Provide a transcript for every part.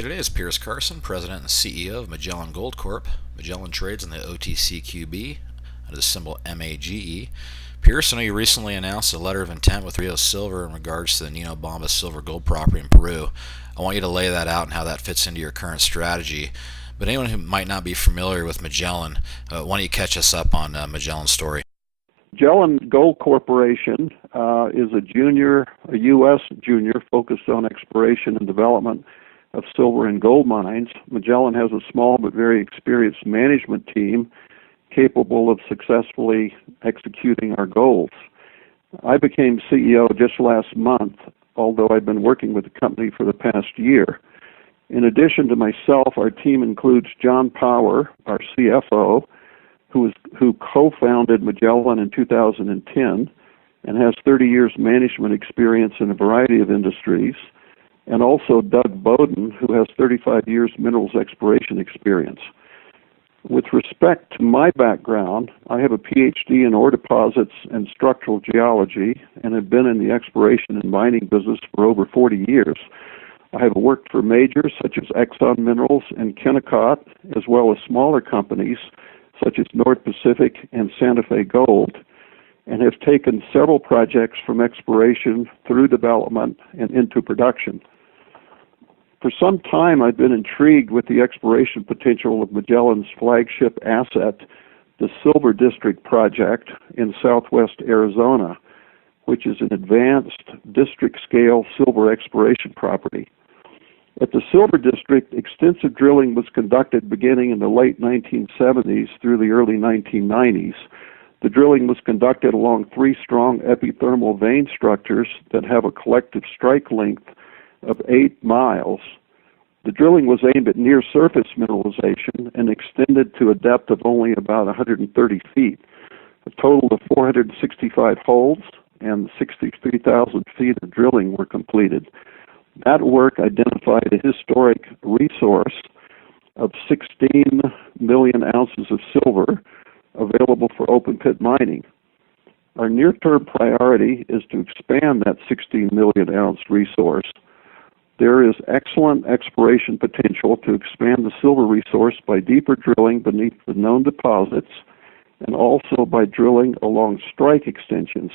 me today is Pierce Carson, President and CEO of Magellan Gold Corp. Magellan trades in the OTCQB under the symbol MAGE. Pierce, I know you recently announced a letter of intent with Rio Silver in regards to the Niñobamba Silver-Gold Property in Peru. I want you to lay that out and how that fits into your current strategy. But anyone who might not be familiar with Magellan, why don't you catch us up on Magellan's story? Magellan Gold Corporation is a U.S. junior focused on exploration and development of silver and gold mines. Magellan has a small but very experienced management team capable of successfully executing our goals. I became CEO just last month, although I've been working with the company for the past year. In addition to myself, our team includes John Power, our CFO, who co-founded Magellan in 2010 and has 30 years management experience in a variety of industries, and also Doug Bowden, who has 35 years minerals exploration experience. With respect to my background, I have a PhD in ore deposits and structural geology and have been in the exploration and mining business for over 40 years. I have worked for majors such as Exxon Minerals and Kennecott, as well as smaller companies such as North Pacific and Santa Fe Gold, and have taken several projects from exploration through development and into production. For some time, I've been intrigued with the exploration potential of Magellan's flagship asset, the Silver District project in southwest Arizona, which is an advanced district-scale silver exploration property. At the Silver District, extensive drilling was conducted beginning in the late 1970s through the early 1990s. The drilling was conducted along three strong epithermal vein structures that have a collective strike length of 8 miles. The drilling was aimed at near-surface mineralization and extended to a depth of only about 130 feet. A total of 465 holes and 63,000 feet of drilling were completed. That work identified a historic resource of 16 million ounces of silver available for open-pit mining. Our near-term priority is to expand that 16 million ounce resource. There is excellent exploration potential to expand the silver resource by deeper drilling beneath the known deposits and also by drilling along strike extensions.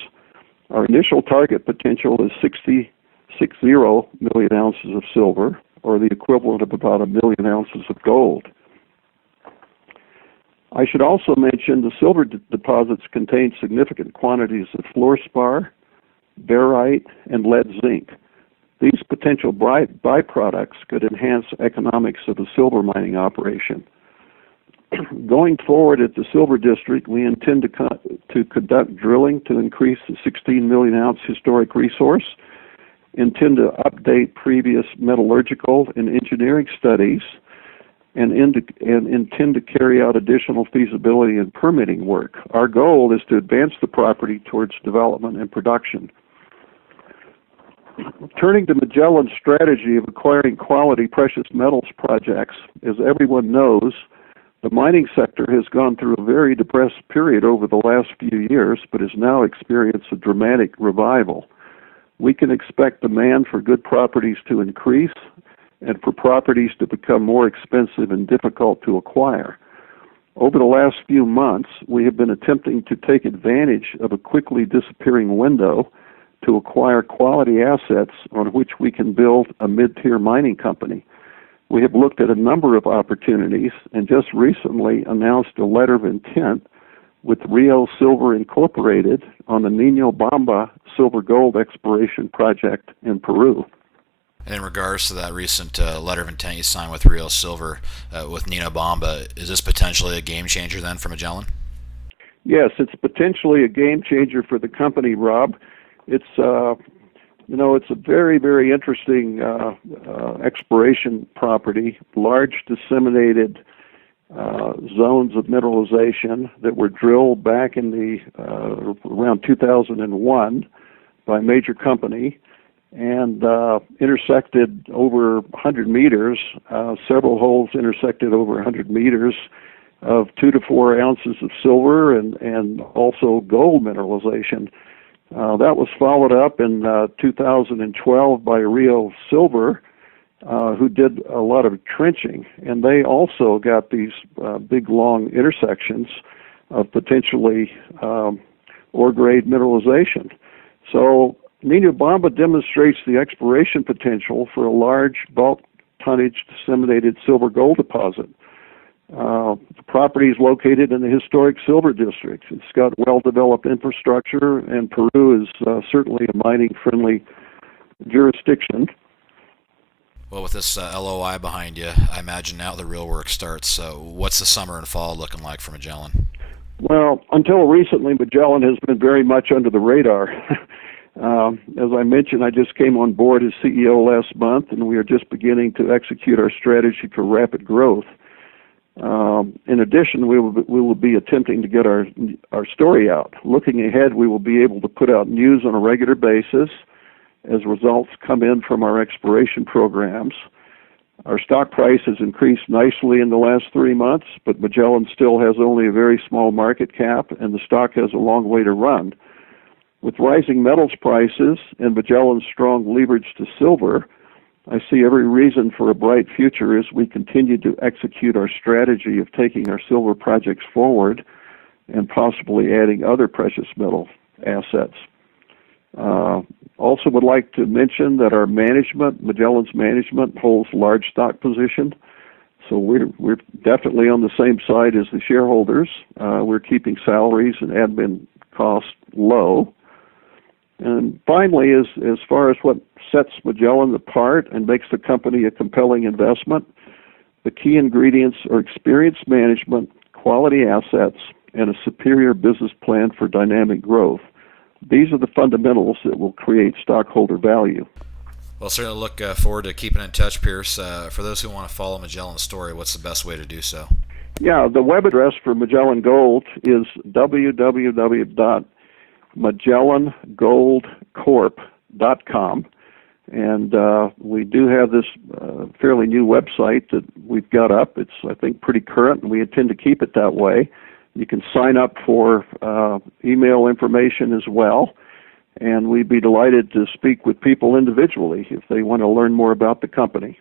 Our initial target potential is 60 million ounces of silver, or the equivalent of about 1 million ounces of gold. I should also mention the silver deposits contain significant quantities of fluorspar, barite, and lead zinc. These potential byproducts could enhance economics of a silver mining operation. Going forward at the Silver District, we intend to conduct drilling to increase the 16 million ounce historic resource, intend to update previous metallurgical and engineering studies, and intend to carry out additional feasibility and permitting work. Our goal is to advance the property towards development and production. Turning to Magellan's strategy of acquiring quality precious metals projects, as everyone knows, the mining sector has gone through a very depressed period over the last few years, but has now experienced a dramatic revival. We can expect demand for good properties to increase and for properties to become more expensive and difficult to acquire. Over the last few months, we have been attempting to take advantage of a quickly disappearing window to acquire quality assets on which we can build a mid-tier mining company. We have looked at a number of opportunities and just recently announced a letter of intent with Rio Silver Inc. on the Niñobamba Silver-Gold exploration project in Peru. In regards to that recent letter of intent you signed with Rio Silver with Niñobamba, is this potentially a game changer then for Magellan? Yes, it's potentially a game changer for the company, Rob. It's it's a very, very interesting exploration property, large disseminated zones of mineralization that were drilled back in the around 2001 by a major company and intersected over 100 meters. Several holes intersected over 100 meters of 2 to 4 ounces of silver and also gold mineralization. That was followed up in 2012 by Rio Silver who did a lot of trenching, and they also got these big, long intersections of potentially ore-grade mineralization. So Niñobamba demonstrates the exploration potential for a large bulk-tonnage disseminated silver-gold deposit. The property is located in the historic silver district. It's got well-developed infrastructure, and Peru is certainly a mining-friendly jurisdiction. Well, with this LOI behind you, I imagine now the real work starts. So what's the summer and fall looking like for Magellan? Well, until recently, Magellan has been very much under the radar. As I mentioned, I just came on board as CEO last month, and we are just beginning to execute our strategy for rapid growth. In addition, we will be attempting to get our story out. Looking ahead, we will be able to put out news on a regular basis as results come in from our exploration programs. Our stock price has increased nicely in the last 3 months, but Magellan still has only a very small market cap, and the stock has a long way to run. With rising metals prices and Magellan's strong leverage to silver, I see every reason for a bright future as we continue to execute our strategy of taking our silver projects forward and possibly adding other precious metal assets. Also would like to mention that our management, Magellan's management, holds large stock position. So we're definitely on the same side as the shareholders. We're keeping salaries and admin costs low. And finally, as far as what sets Magellan apart and makes the company a compelling investment, the key ingredients are experienced management, quality assets, and a superior business plan for dynamic growth. These are the fundamentals that will create stockholder value. Well, certainly look forward to keeping in touch, Pierce. For those who want to follow Magellan's story, what's the best way to do so? Yeah, the web address for Magellan Gold is www.magellangoldcorp.com. And we do have this fairly new website that we've got up. It's, I think, pretty current, and we intend to keep it that way. You can sign up for email information as well, and we'd be delighted to speak with people individually if they want to learn more about the company.